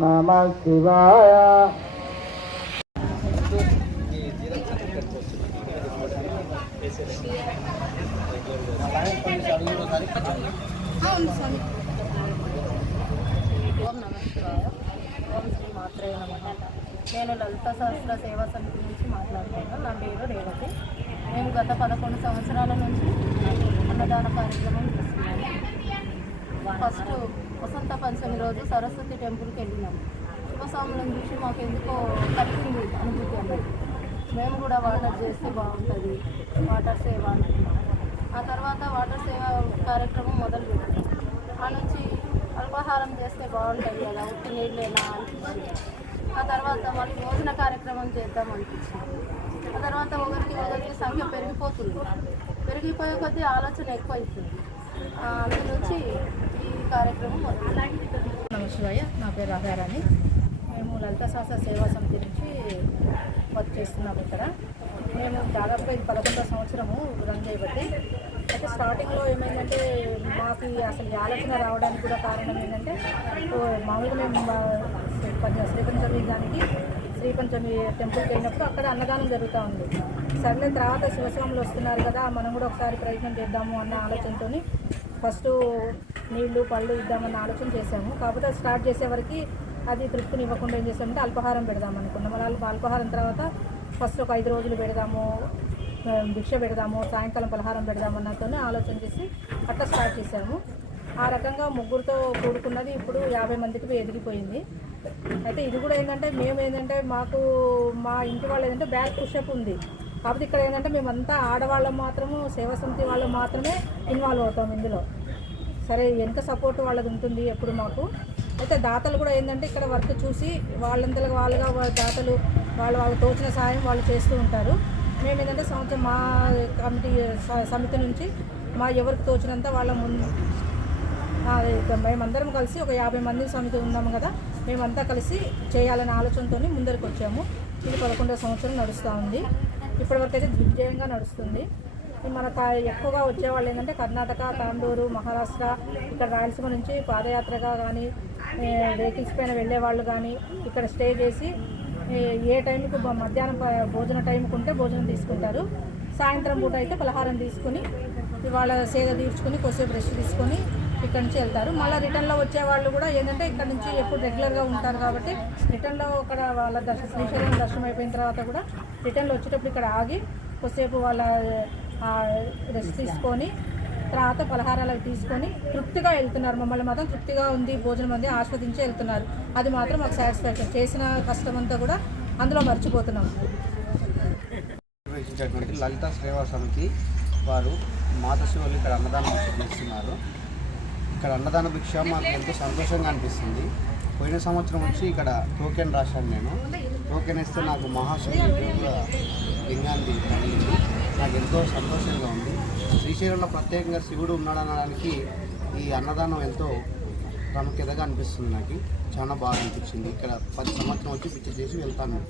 నమః శివాయ. నేను లలిత సహస్ర సేవా సమితి నుంచి మాట్లాడుతున్నాను. నా పేరు రేవతి. మేము గత 11 సంవత్సరాల నుంచి అన్నదాన కార్యక్రమం చేస్తున్నాము. ఫస్ట్ వసంత పంచమి రోజు సరస్వతి టెంపుల్కి వెళ్ళినాము. శివస్వాములను చూసి మాకు ఎందుకో కలిగింది అనుభూతి అన్నది. మేము కూడా వాటర్ చేస్తే బాగుంటుంది, వాటర్ సేవ అనుకున్నాం. ఆ తర్వాత వాటర్ సేవ కార్యక్రమం మొదలుపెట్టాము. ఆ నుంచి అల్పాహారం చేస్తే బాగుంటుంది కదా, ఉత్తి నీళ్ళేనా అనిపించింది. ఆ తర్వాత మళ్ళీ భోజన కార్యక్రమం చేద్దాం అనిపించింది. ఆ తర్వాత ఒకరికి సంఖ్య పెరిగిపోయే కొద్దీ ఆలోచన ఎక్కువ అవుతుంది. అందు నుంచి ఈ కార్యక్రమం నమశివాయ. నా పేరు రాధారాణి. మేము లలిత సహస్ర సేవా సమితి నుంచి వర్క్ చేస్తున్నాము. ఇక్కడ మేము దాదాపుగా 11వ సంవత్సరము రన్ చేయబట్టి. అయితే స్టార్టింగ్లో ఏమైందంటే మాకు అసలు ఆలోచన రావడానికి కూడా కారణం ఏంటంటే, మామూలుగా మేము శ్రీపంచమి టెంపుల్కి వెళ్ళినప్పుడు అక్కడ అన్నదానం జరుగుతూ ఉంది. సర్లే తర్వాత శివస్వాములు వస్తున్నారు కదా, మనం కూడా ఒకసారి ప్రయత్నం చేద్దాము అన్న ఆలోచనతో ఫస్ట్ నీళ్లు పళ్ళు ఇద్దామన్న ఆలోచన చేసాము. కాకపోతే స్టార్ట్ చేసేవరకు అది తృప్తిని ఇవ్వకుండా ఏం చేసామంటే అల్పాహారం పెడదాం అనుకున్నాం. మళ్ళీ అల్పాహారం తర్వాత ఫస్ట్ ఒక 5 రోజులు పెడదాము, భిక్ష పెడదాము, సాయంకాలం పలహారం పెడదామన్నతోనే ఆలోచన చేసి అట్లా స్టార్ట్ చేసాము. ఆ రకంగా ముగ్గురితో కూడుకున్నది ఇప్పుడు 50 మందికి ఎదిగిపోయింది. అయితే ఇది కూడా ఏంటంటే మాకు మా ఇంటి వాళ్ళు ఏంటంటే బ్యాక్ పుషప్ ఉంది. కాకపోతే ఇక్కడ ఏంటంటే మేమంతా ఆడవాళ్ళం మాత్రము, సేవా సమితి వాళ్ళు మాత్రమే ఇన్వాల్వ్ అవుతాం ఇందులో. సరే, ఎంత సపోర్ట్ వాళ్ళది ఉంటుంది ఎప్పుడు మాకు. అయితే దాతలు కూడా ఏంటంటే ఇక్కడ వర్క్ చూసి వాళ్ళంతలో వాళ్ళుగా దాతలు వాళ్ళు తోచిన సాయం వాళ్ళు చేస్తూ ఉంటారు. మేము ఏంటంటే సంవత్సరం మా కమిటీ సమితి నుంచి ఎవరికి తోచినంత వాళ్ళ ముందు మేమందరం కలిసి ఒక 50 మంది సమితి ఉన్నాము కదా, మేమంతా కలిసి చేయాలనే ఆలోచనతో ముందరికి వచ్చాము. ఇది 11వ సంవత్సరం నడుస్తూ ఉంది. ఇప్పటివరకు అయితే దిగ్విజయంగా నడుస్తుంది. మనకు ఎక్కువగా వచ్చేవాళ్ళు ఏంటంటే కర్ణాటక, తాండూరు, మహారాష్ట్ర, ఇక్కడ రాయలసీమ నుంచి పాదయాత్రగా కానీ వెహికల్స్ పైన వెళ్ళే వాళ్ళు కానీ ఇక్కడ స్టే చేసి ఏ టైంకి మధ్యాహ్నం భోజన టైంకి ఉంటే భోజనం తీసుకుంటారు. సాయంత్రం పూట అయితే పలహారం తీసుకుని వాళ్ళ సేద తీర్చుకొని కొద్దిసేపు రెస్ట్ తీసుకొని ఇక్కడ నుంచి వెళ్తారు. మళ్ళీ రిటర్న్లో వచ్చేవాళ్ళు కూడా ఏంటంటే ఇక్కడ నుంచి ఎప్పుడు రెగ్యులర్గా ఉంటారు కాబట్టి రిటర్న్లో అక్కడ వాళ్ళ శ్రీశైలం దర్శనం అయిపోయిన తర్వాత కూడా రిటర్న్లో వచ్చేటప్పుడు ఇక్కడ ఆగి కొద్దిసేపు వాళ్ళ రెస్ట్ తీసుకొని తర్వాత పలహారాలు తీసుకొని తృప్తిగా వెళ్తున్నారు. మమ్మల్ని మాత్రం తృప్తిగా ఉంది, భోజనం అంది ఆస్వాదించి వెళ్తున్నారు. అది మాత్రం మాకు సాటిస్ఫాక్షన్. చేసిన కష్టమంతా కూడా అందులో మర్చిపోతున్నాం. నిర్వహించేటువంటి లలిత సేవా సమితి వారు మాతశివులు ఇక్కడ అన్నదాన భిక్ష చేస్తున్నారు. ఇక్కడ అన్నదాన భిక్ష మాకు ఎంతో సంతోషంగా అనిపిస్తుంది. పోయిన సంవత్సరం నుంచి ఇక్కడ టోకెన్ రాశాను. నేను టోకెన్ ఇస్తే నాకు మహాశివుడి లింగాన్ని తగిలింది. నాకు ఎంతో సంతోషంగా ఉంది. శ్రీశైలంలో ప్రత్యేకంగా శివుడు ఉన్నాడనడానికి ఈ అన్నదానం ఎంతో ప్రాముఖ్యతగా అనిపిస్తుంది. నాకు చాలా బాగా అనిపించింది. ఇక్కడ 10 సంవత్సరం వచ్చి పిచ్చి చేసి వెళ్తాను.